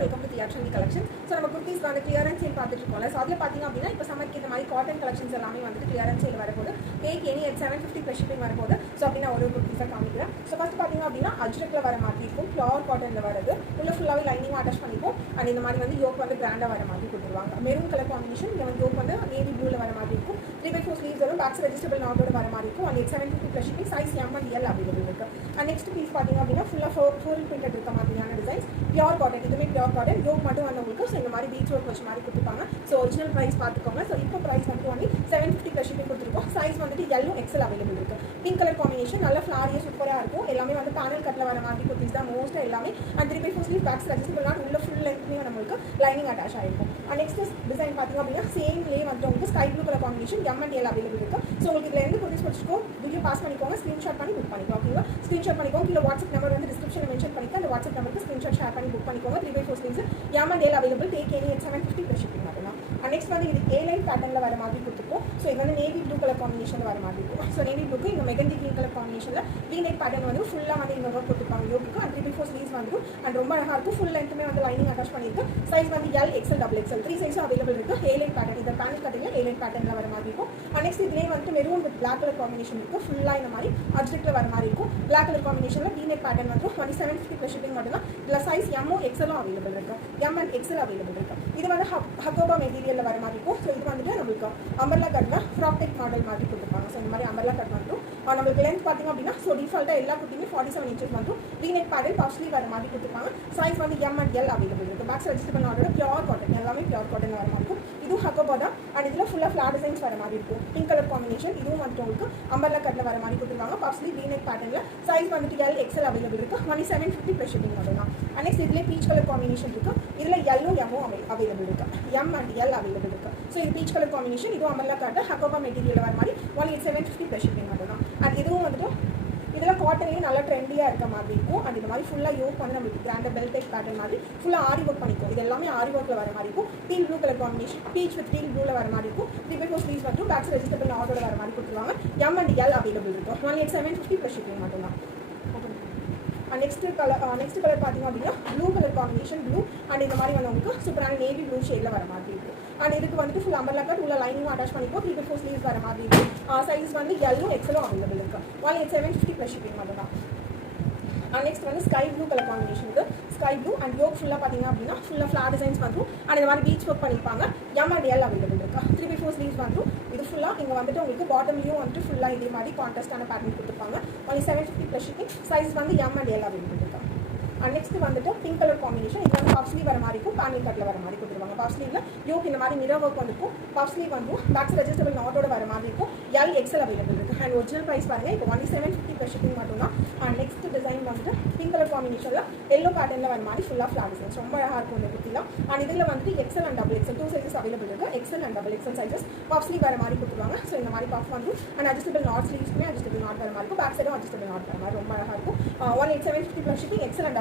Welcome to three collection. So நம்ம குர்த்திஸ் வந்து clearance sale பார்த்துட்டு இருக்கோம்ல. ஸோ அதில் பார்த்தீங்க அப்படின்னா இப்போ சம்மருக்கு இந்த மாதிரி காட்டன் கலெக்ஷன்ஸ் எல்லாமே வந்துட்டு கிளியரன்ஸ் சேல் வரப்போது. Take any at 750 plus shipping வரப்போது. ஸோ அப்படின்னா ஒரு குர்த்திஸாக காமிக்கிறேன். ஸோ ஃபஸ்ட் பார்த்தீங்க அப்படின்னா அஜ்ரக்கில் வர மாதிரி இருக்கும், பியூர் காட்டனில் வரது. உள்ள ஃபுல்லாகவே லைனிங் அட்டாச் பண்ணிப்போம். அண்ட் இந்த மாதிரி வந்து யோக் வந்து கிராண்டாக வர மாதிரி கொடுத்துருவாங்க. Maroon colour combination. இந்த வந்து யோக் வந்து நேவி ப்ளூவில் வர மாதிரி இருக்கும். 3/4 ஸ்லீவ்ஸ் வரும். பேக்ஸ் ரெஜிஸ்டபிள் நாட்டோட வர மாதிரி இருக்கும். And 750 plus shipping. Size M and L available இருக்கு. அண்ட் நெக்ஸ்ட் பீஸ் பார்த்தீங்க அப்படின்னா ஃபுல்லாக ஃபுல் பிரிண்டட் இருக்க மாதிரியான டிசைன்ஸ். பியூர் காட்டன், இதுவுமே பியூர் காட்டன். யோக் மட்டும் வந்து உங்களுக்கு ஸோ இந்த மாதிரி பீச் ஒர்க் வச்ச மாதிரி கொடுத்துருப்பாங்க. ஸோ ஒரிஜினல் ப்ரைஸ் பார்த்துக்கோங்க. ஸோ இப்போ ப்ரைஸ் வந்து ஒன்லி 750 ப்ளஸ் ஷிப்பிங் கொடுத்துருக்கோம். சைஸ் வந்துட்டு எல்லோ எக்ஸல் அவைலபிள் இருக்கு. பிங்க் கலர் காம்பினேஷன், நல்ல ஃப்ளாரியாக சூப்பராக இருக்கும். எல்லாமே வந்து பேனல் கட்டில் வர மாதிரி குர்த்திஸ் தான் மோஸ்ட்டாக எல்லாமே. அண்ட் 3/4 ஸ்லீவ் பேக்ஸ் ரெஜிஸ்டபிள் நாட் உள்ள ஃபுல் லென்த்லேயும் நம்மளுக்கு லைனிங் அட்டாச் ஆகிருக்கும். அண்ட் நெக்ஸ்ட் டிசைன் பார்த்தீங்க அப்படின்னா சேம்லேயே வந்து உங்களுக்கு sky blue colour combination M and L available இருக்கு. ஸோ உங்களுக்கு இதில் எந்த குர்த்திஸ் பிடிச்சிக்கோ வீடியோ பாஸ் பண்ணிக்கோங்க, ஸ்க்ரீன்ஷாட் பண்ணி புக் பண்ணிக்கோங்க. ஓகேங்களா? ஸ்க்ரீன்ஷாட் பண்ணிக்கோங்க. கீழே வாட்ஸ்அப் நம்பர் வந்து டிஸ்கிரிப்ஷனில் மென்ஷன் பண்ணிக்க அந்த வாட்ஸ்அப் நம்பருக்கு ஸ்க்ரீன்ஷாட் ஷேர் பண்ணி புக் பண்ணிக்கோங்க. 3/4 sleeves M and L available. Take any at 750 plus shipping மட்டும். அண்ட் நெக்ஸ்ட் வந்து இது A-லைன் பேட்டர்னில் வர மாதிரி கொடுத்துருக்கோம். ஸோ இது வந்து நேவி ப்ளூ கலர் காம்பினேஷனில் வர மாதிரி இருக்கும். ஸோ நேவி ப்ளூக்கு இந்த மெகந்தி க்ரீன் கலர் காம்பினேஷனில் V-நெக் பேட்டர்ன் வந்து ஃபுல்லாக வந்து இந்த ஒர்க் கொடுத்துருப்பாங்க யோக்கு. அண்ட் 3/4 ஸ்லீவ்ஸ் வந்துடும். அண்ட் ரொம்ப அழகாக இருக்கும். ஃபுல் லென்த்துமே வந்து லைனிங் அட்டாச் பண்ணியிருக்கு. சைஸ் வந்து L, XL, XXL 3 சைஸும் அவைலபிள் இருக்குது. A-லைன் பேட்டர்ன், இந்த பேனல் கட்டிங்கில் A-லைன் பேட்டர்னில் வர மாதிரி இருக்கும். அண்ட் நெக்ஸ்ட் இதுலேயே வந்துட்டு maroon with black colour combination இருக்குது. ஃபுல்லாக இந்த மாதிரி அஜ்ரிக்கில் வர மாதிரி இருக்கும். பிளாக் கலர் காம்பினேஷனில் V-நெக் பேட்டர்ன் வந்து 750 ப்ளஸ் ஷிப்பிங் மட்டும்தான். இதில் சைஸ் M, XL அவைலபிள் இருக்கும். M and XL அவைலபிள் இருக்குது. இது வந்து ஹக்கோபா மெட்டீரியலில் வர மாதிரி இருக்கும். ஸோ இது வந்துட்டு நம்மளுக்கு அம்பர்லா கட்டில் ஃப்ராக் டைப் மாடல் மாதிரி கொடுத்துருப்பாங்க. ஸோ இந்த மாதிரி அம்பர்லா கட் வந்துடும். நம்மளுக்கு லென்த் பார்த்தீங்க அப்படின்னா ஸோ டிஃபால்ட்டாக எல்லா குட்டியுமே 47 இன்ச்சஸ் வந்துடும். V-நெக் பேட்டர்ன் பஃப்லி வர மாதிரி கொடுத்துருப்பாங்க. சைஸ் வந்து M and L அவைலபிள் இருக்குது. பேக்ஸ் ரெஜிஸ்டபிள் நாட்டோட பியூர் காட்டன், எல்லாமே பியூர் காட்டன் வர மாதிரி இருக்கும். இதுவும் ஹக்கோபா தான். அண்ட் இதில் ஃபுல்லாக ஃப்ளார் டிசைன்ஸ் வர மாதிரி இருக்கும். Pink colour combination. இதுவும் வந்துட்டு உங்களுக்கு அம்பர்லா கட்டில் வர மாதிரி கொடுத்துருவாங்க. பஃப்லி V-நெக் பேட்டர்னில். சைஸ் வந்துட்டு L, XL அவைலபிள் இருக்குது. 750 ப்ளஸ் ஷிப்பிங் மட்டும் தான். அண்ட் நெக்ஸ்ட் இதிலே பீச் கலர் காம்பினேஷன் இருக்குது. இதில் L-ம் M-ம் அவைலபிள் இருக்குது. M and L அவைலபிள் இருக்குது. ஸோ இது பீச் கலர் காம்பினேஷன். இதுவும் அம்பர்லா கட்டு ஹக்கோபா மெட்டீரியல் வர மாதிரி 750 ப்ளஸ் ஷிப்பிங் மட்டும் தான். அண்ட் இதுவும் வந்துட்டு இதில் காட்டன்லேயும் நல்லா ட்ரெண்டியாக இருக்க மாதிரி இருக்கும். அண்ட் இந்த மாதிரி ஃபுல்லாக யோக் வந்து நம்மளுக்கு கிராண்டாக பெல் டைப் பேட்டர்ன் மாதிரி ஃபுல்லாக ஆரி ஒர்க் பண்ணிக்கும். இது எல்லாமே ஆரி ஒர்க்கில் வர மாதிரி இருக்கும். Deal blue colour combination, beach with deal ப்ளூவில் வர மாதிரி இருக்கும். 3/4 ஸ்லீவ்ஸ் மட்டும் பேக்ஸ் ரெஜிஸ்டபிள் ஆர்டோட வர மாதிரி கொடுத்துருவாங்க. M and L அவைலபிள் இருக்கும். 750 ப்ளஸ் ஷிப்பிங் மட்டும் தான். நெக்ஸ்ட் கலர் பார்த்தீங்க அப்படின்னா blue colour combination, blue and இந்த மாதிரி வந்து உங்களுக்கு சூப்பரான நேவி ப்ளூ ஷேடில் வர மாதிரி இருக்கும். அண்ட் இதுக்கு வந்துட்டு ஃபுல் அம்பர்லா கட் உள்ள லைனிங் அட்டாச் பண்ணிப்போம். 3/4 ஸ்லீவ்ஸ் வர மாதிரி இருக்கும். சைஸ் வந்து L-ம் XL-ம் அவைலபிள் இருக்குது. 750 ப்ளஸ் ஷிப்பிங் மட்டும் தான். அண்ட் நெக்ஸ்ட் வந்து ஸ்கை ப்ளூ கலர் காம்பினேஷனுக்கு ஸ்கை ப்ளூ அண்ட் யோக் ஃபுல்லாக பார்த்தீங்க அப்படின்னா ஃபுல்லாக ஃப்ளார் டிசைன்ஸ் வந்துடும். அண்ட் இந்த மாதிரி பீச் ஒர்க் பண்ணியிருப்பாங்க. M and L அவைலபிள் இருக்கா. 3/4 ஸ்லீவ்ஸ் வந்துடும். இது ஃபுல்லாக இங்கே வந்துட்டு உங்களுக்கு பாட்டம்லேயும் வந்துட்டு ஃபுல்லாக இதே மாதிரி கான்ட்ராஸ்டான பேட்டர்ன் கொடுத்துருப்பாங்க. 750 ப்ளஸ் ஷிப்பிங். சைஸ் வந்து M and L அவைலபிள் இருக்கா. அண்ட் நெக்ஸ்ட் வந்துட்டு பிங்க் கலர் காம்பினேஷன். இது வந்து பஃப் ஸ்லீவ் வர மாதிரி இருக்கும். பேனல் கட்டில் வர மாதிரி கொடுத்துருவாங்க. பஃப் ஸ்லீவில் யோக் இந்த மாதிரி மிரர் ஒர்க் வந்துருக்கும். பஃப் ஸ்லீவ் வந்து பேக்ஸ் ரெஜிஸ்டபிள் நாட்டோட வர மாதிரி இருக்கும். L, XL அவைலபிள் இருக்குது. அண்ட் ஒரிஜினல் ப்ரைஸ் பாருங்கள் இப்போ 750 ப்ளஸ் ஷிப்பிங் மட்டும் தான். அண்ட் நெக்ஸ்ட் டிசைன் வந்துட்டு பிங்க் கலர் காம்பினேஷனில் எல்லோ பேட்டர்னில் வர மாதிரி ஃபுல்லாக ஃப்ளார் டிசைன்ஸ் ரொம்ப அழகாக இருக்கும் இந்த குர்த்திலாம். அண்ட் இதில் வந்துட்டு XL and XXL 2 sizes available இருக்குது. XL and XXL sizes puff sleeve வர மாதிரி கொடுத்துருவாங்க. ஸோ இந்த மாதிரி பஃப் வந்து அண்ட் அட்ஜஸ்டபிள் நாட் ஸ்லீவ்ஸ்மே அட்ஜஸ்டபிள் நாட் வர மாதிரி இருக்கும். பேக் சைடும் அட்ஜஸ்டபிள் நாட் வர மாதிரி ரொம்ப அழகாக இருக்கும். 750 ப்ளஸ் ஷிப்பிங். XL and